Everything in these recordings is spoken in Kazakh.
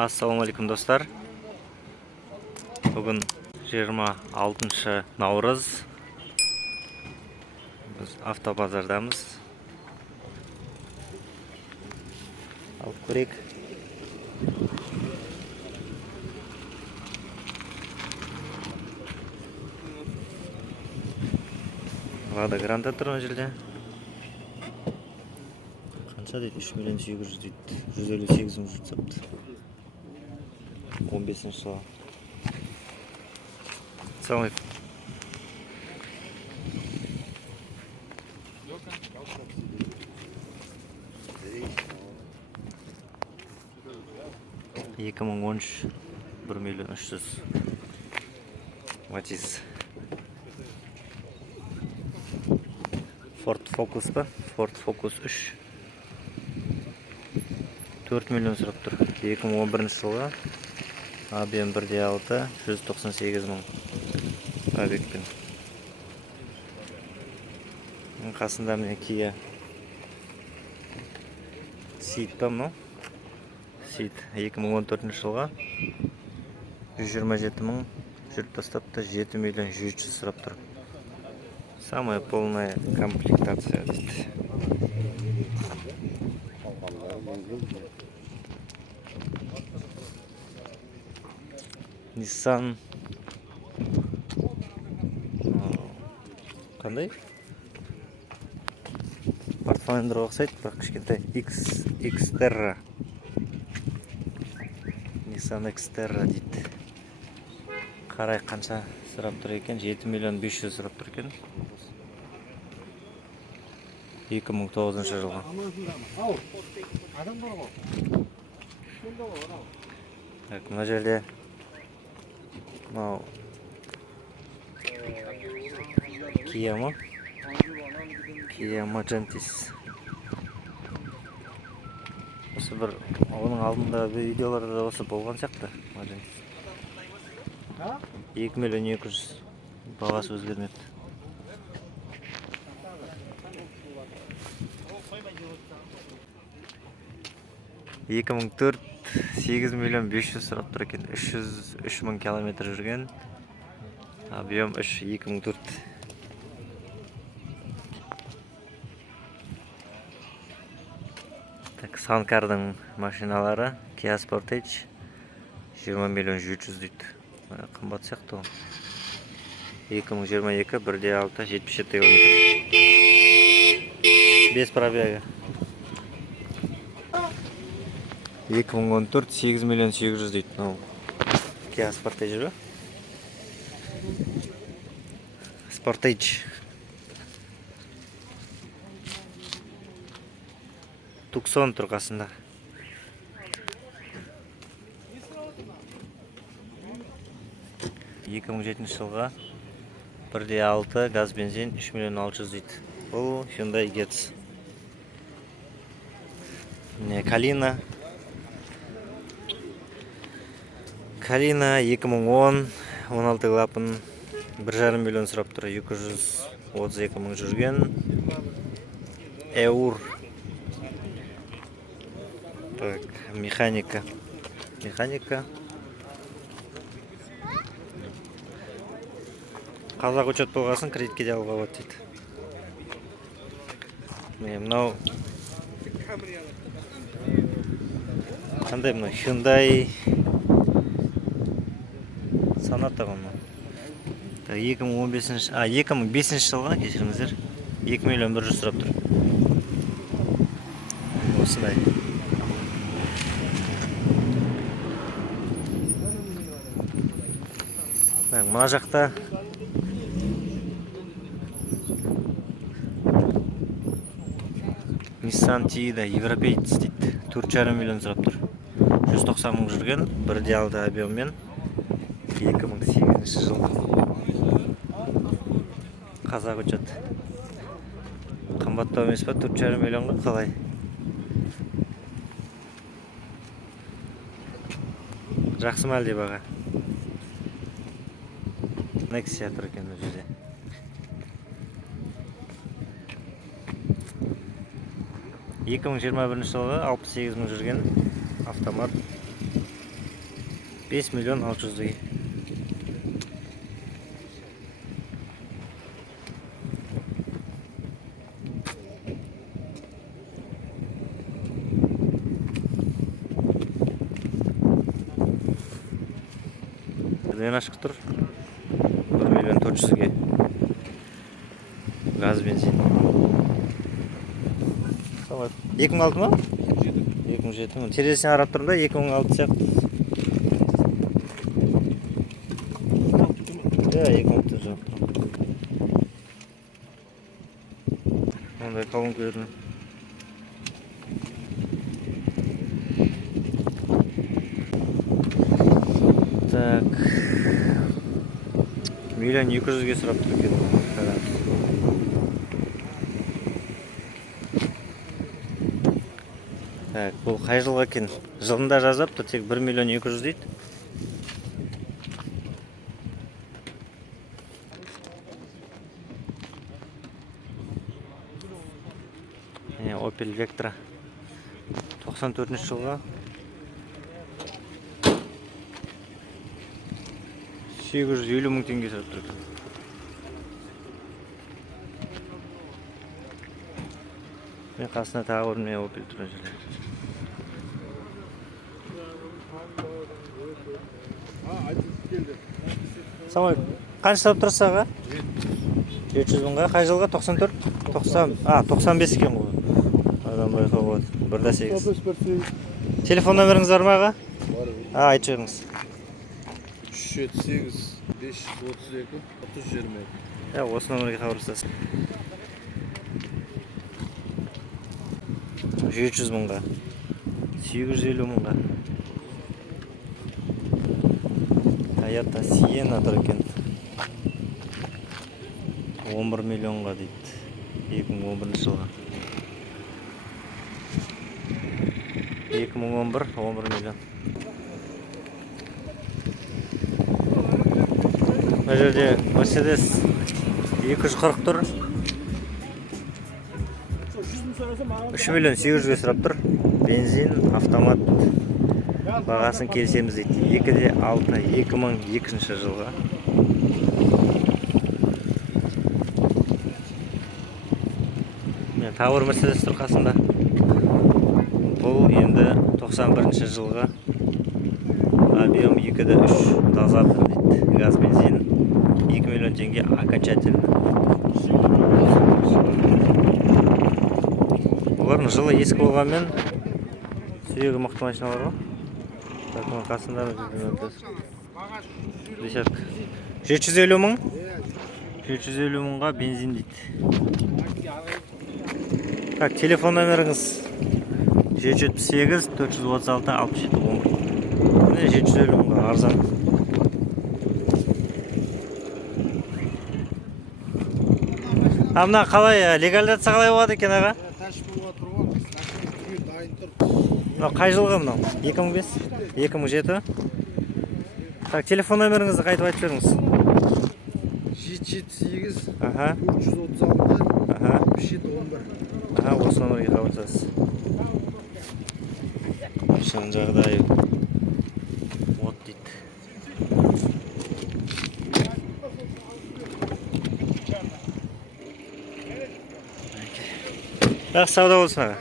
Ассалаумалейкум достар. Бүгін 26 наурыз. Біз автобазардамыз. Алып көрейік. Лада Гранта тұр мына жерде. Қанша дейді? 3 миллион 800 дейді. 158 мың жұмсапты. 15-ші жылы. Ассалаумалейкум. Екі мың 13 1 миллион 300. Матис. Ford Focus па? Ford Focus 3. 4 миллион сұрап тұр. 2011 жылға. Объем 1.6, 198 мың пробегпен. Қасында міне Kia Ceed па мынау? Ceed 2014 жылға 127 мың жүріп тастапты, 7 миллион 700 сұрап тұр. Самая полная комплектация дейді. Nissan қандай? Pathfinderға ұқсайды, бірақ кішкентай Xterra. Nissan Xterra дейді. Қарай қанша сұрап тұр екен? 7 миллион 500 сұрап тұр екен. 2009 жылға. Мына жерде мынау Kia ма? Kia Magentis. Осы бір оның алдында видеоларда да осы болған сияқты Magentis. 2 миллион 200 бағасы өзгермеді. Екі мың 4 8 миллион 500 сұрап тұр екен. 303 мың километр жүрген. Объем 3 2004. Санкардың машиналары Kia Sportage 20 миллион 700 дейді. Қымбат сияқты ол. 2022 1.6 77 километр. Без пробега. 2014 8 миллион 800 дейді. Kia Sportage ба? Sportage. Tucson тұр қасында. Екі мың 7 жылға 1.6 газ бензин 3 миллион 600 дейді. Бұл Hyundai Getz. Калина 2010 16 клапан 1,5 миллион сұрап тұр, 232 мың жүрген. Eur. Так, механика. Қазақ учет болғасын кредитке де алуға болады дейді. Мынау қандай мынау Hyundai Sonata ғана. 2005 жылға кешіріңіздер. 2 миллион 100 сұрап тұр. Осындай. Мына жақта Nissan Tiida европеец дейді. 4,5 миллион сұрап тұр. 190 мың жүрген, 1.6 объеммен 2008 жыл. Қазақ учет. Қымбаттау емес па? 4,5 миллионға қалай? Жақсы ма әлде баға? Nexia тұр екен бұл жерде. 2021 жылғы 68 мың жүрген автомат 5 миллион 600 ге. Бірден ашық тұр. 1 миллион 400 ге. Газ бензин. 2006 ма? 2007. Терезесіне қарап тұрмын да 2006 сияқты. Ja, 2006 жоқ. Ондай қалың көрінді. Так. Миллион 200 ге сұрап тұр екен. Так, бұл қай жылға екен? Жылында жазапты, тек 1 миллион 200 дейді. Opel Vectra 94 жылға 850 мың теңге сұрап тұр. Мен қасына тағы бір мен Opel тұра жүреді. Самай, қанша сұрап тұрсыз аға? 700 мыңға, қай жылға? 94? 95 екен ғой. Адам байқау болады. 1-8. Телефон номеріңіз бар ма аға? Бар. Айтып жіберіңіз. 378 532 3020. Осы номерге хабарласасыз. 700 мыңға. 850 мыңға. Toyota Sienna тұр екен. 11 миллионға дейді. 2011 жылға. 2011 11 миллион. Бұл жерде Mercedes 240 тұр. 3 миллион 800 ге сұрап тұр. Бензин, автомат. Бағасын келсеміз дейді. 2-6 2002 жылға. Тауыр Mercedes тұр қасында. Бұл енді 91 жылға. Объем 2-3 дозатор дейді. Газ бензин 2 миллион теңге окончательно. Олардың жылы ескі болғанмен сүйегі мықты машиналар ғой. Оның қасында десятка. 750 мың? 750 мыңға бензин дейді. Так, телефон номеріңіз 778 436 67 11. 750 мыңға арзан. Мына қалай легализация қалай болады екен аға? Қай жылғы мынау? 2005? 2007? Так, телефон номеріңізді қайтып айтып беріңіз. 778 336 11. Осы номерге хабарласасыз. Шын жағдайы от дейді. Жақсы сауда болсын аға.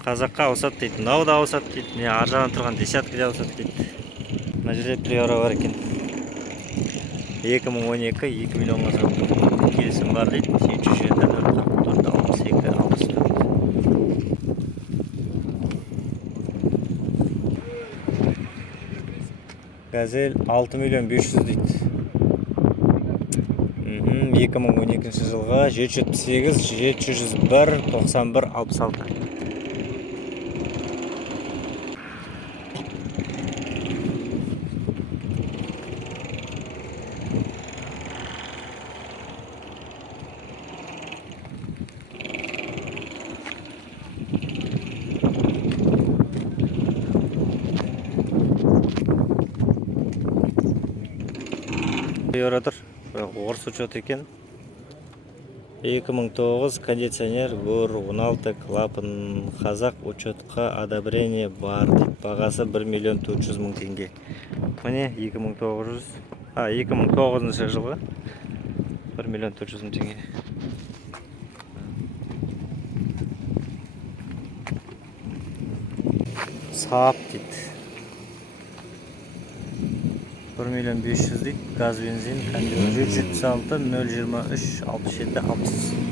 Қазаққа ауысады дейді, мынау да ауысады дейді, не ар жағынан тұрған десятка да ауысады дейді. Мына жерде Priora бар екен. 2012 2 миллионға сатты. Келісім бар дейді, 707 44 62 64. Газель 6 миллион 500 дейді. 2012 жылға 778 701 91 66. Приора тұр, орыс учет екен. 2009 кондиционер ГУР 16 клапан қазақ учетқа одобрение бар дейді. Бағасы 1 миллион 400 мың теңге. Міне 2009 жылғы 1 миллион 400 мың теңге. Сап дейді. 1 миллион 500 дейді. Газ бензин кондиционер 376 023 67 60.